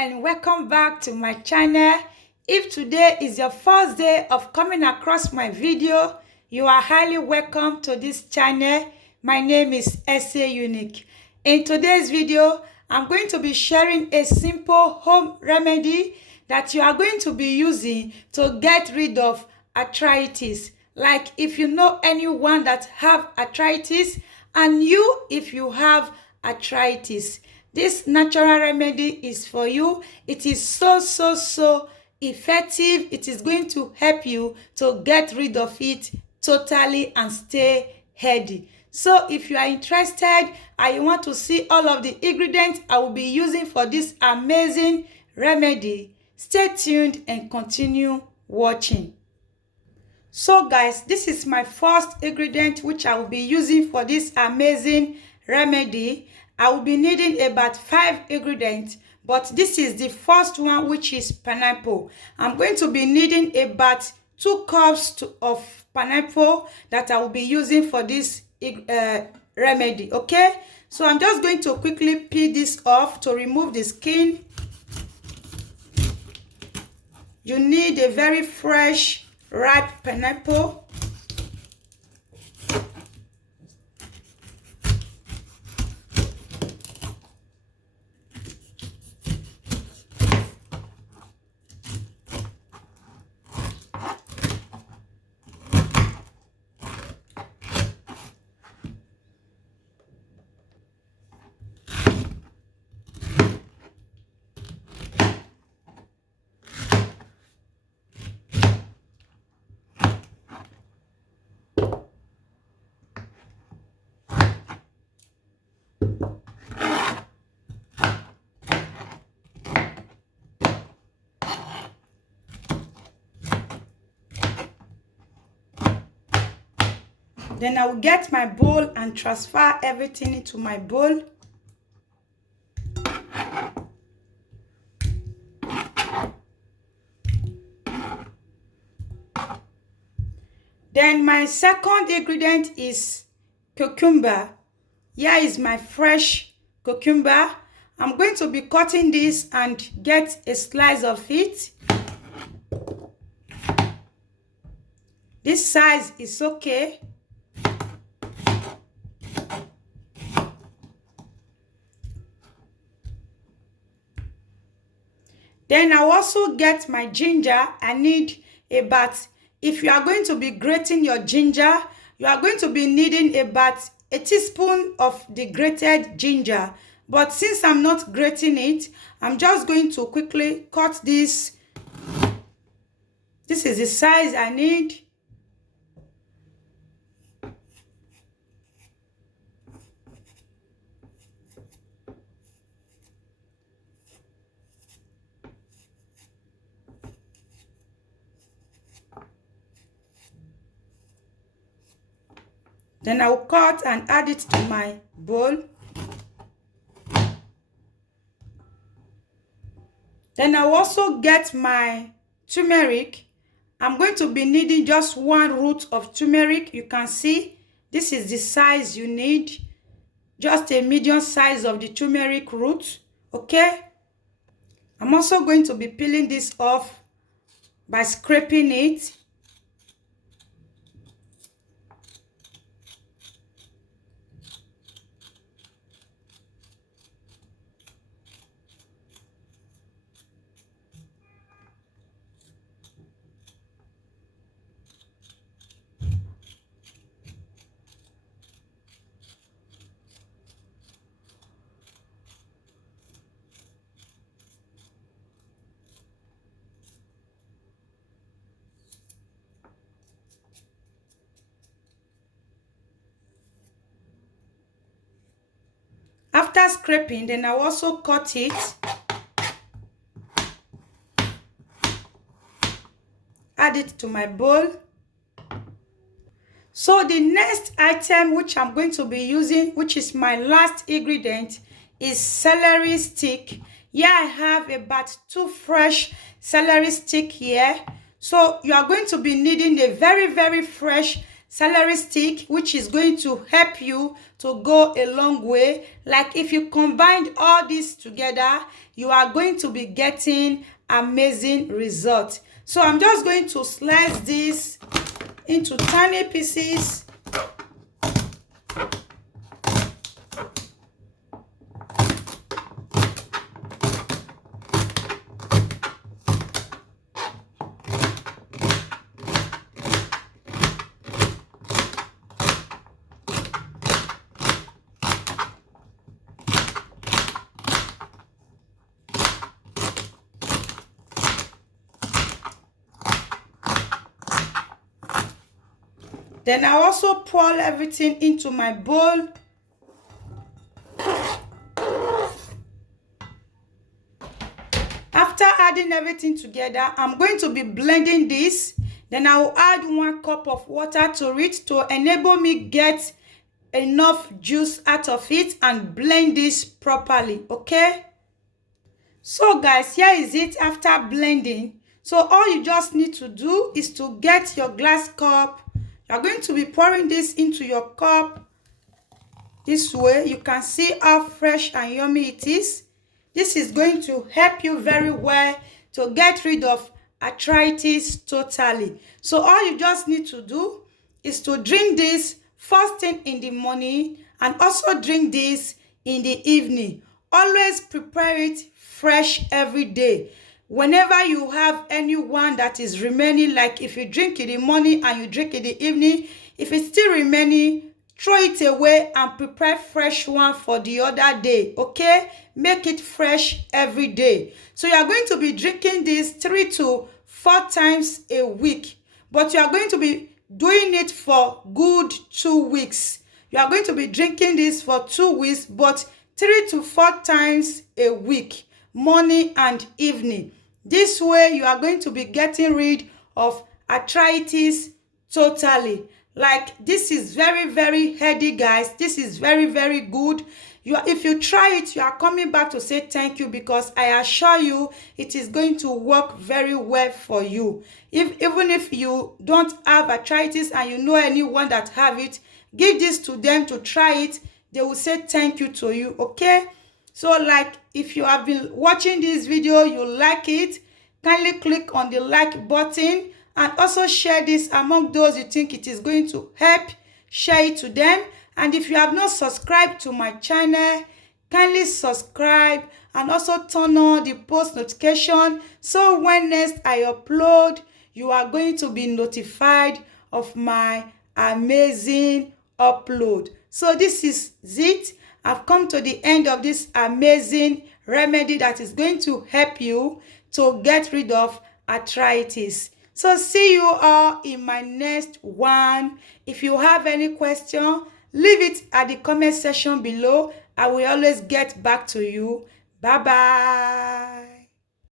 and welcome back to my channel. If today is your first day of coming across my video, you are highly welcome to this channel. My name is SA Unique. In today's video, I'm going to be sharing a simple home remedy that you are going to be using to get rid of arthritis. Like if you know anyone that have arthritis, and you if you have arthritis, this natural remedy is for you. It is so effective. It is going to help you to get rid of it totally and stay healthy. So if you are interested and you want to see all of the ingredients I will be using for this amazing remedy, stay tuned and continue watching. So guys, this is my first ingredient which I will be using for this amazing remedy. I will be needing about 5 ingredients, but this is the first one, which is pineapple. I'm going to be needing about 2 cups of pineapple that I will be using for this remedy. Okay, so I'm just going to quickly peel this off to remove the skin. You need a very fresh ripe pineapple. Then I will get my bowl and transfer everything into my bowl. Then my second ingredient is cucumber. Here is my fresh cucumber. I'm going to be cutting this and get a slice of it. This size is okay. Then I'll also get my ginger. I need about, if you are going to be grating your ginger, you are going to be needing about a teaspoon of the grated ginger. But since I'm not grating it, I'm just going to quickly cut this. This is the size I need. Then I'll cut and add it to my bowl. Then I'll also get my turmeric. I'm going to be needing just 1 root of turmeric. You can see this is the size you need. Just a medium size of the turmeric root. Okay. I'm also going to be peeling this off by scraping it. After scraping, then I'll also cut it. Add it to my bowl. So the next item which I'm going to be using, which is my last ingredient, is celery stick. Here I have about 2 fresh celery stick here. So you are going to be needing a very fresh celery stick, which is going to help you to go a long way. Like if you combine all this together, you are going to be getting amazing results. So I'm just going to slice this into tiny pieces. Then I also pour everything into my bowl. After adding everything together, I'm going to be blending this. Then I will add 1 cup of water to it to enable me get enough juice out of it and blend this properly, okay? So guys, here is it after blending. So all you just need to do is to get your glass cup. You're going to be pouring this into your cup this way. You can see how fresh and yummy it is. This is going to help you very well to get rid of arthritis totally. So all you just need to do is to drink this first thing in the morning and also drink this in the evening. Always prepare it fresh every day. Whenever you have anyone that is remaining, like if you drink in the morning and you drink in the evening, if it's still remaining, throw it away and prepare fresh one for the other day, okay? Make it fresh every day. So you are going to be drinking this 3 to 4 times a week, but you are going to be doing it for good 2 weeks. You are going to be drinking this for 2 weeks, but 3 to 4 times a week, morning and evening. This way, you are going to be getting rid of arthritis totally. Like, this is very, very healthy, guys. This is very, very good. If you try it, you are coming back to say thank you, because I assure you it is going to work very well for you. Even if you don't have arthritis and you know anyone that have it, give this to them to try it. They will say thank you to you, okay? So like, if you have been watching this video, you like it, kindly click on the like button and also share this among those you think it is going to help. Share it to them. And if you have not subscribed to my channel, kindly subscribe and also turn on the post notification, so when next I upload, you are going to be notified of my amazing upload. So this is it. I've come to the end of this amazing remedy that is going to help you to get rid of arthritis. So see you all in my next one. If you have any question, leave it at the comment section below. I will always get back to you. Bye bye.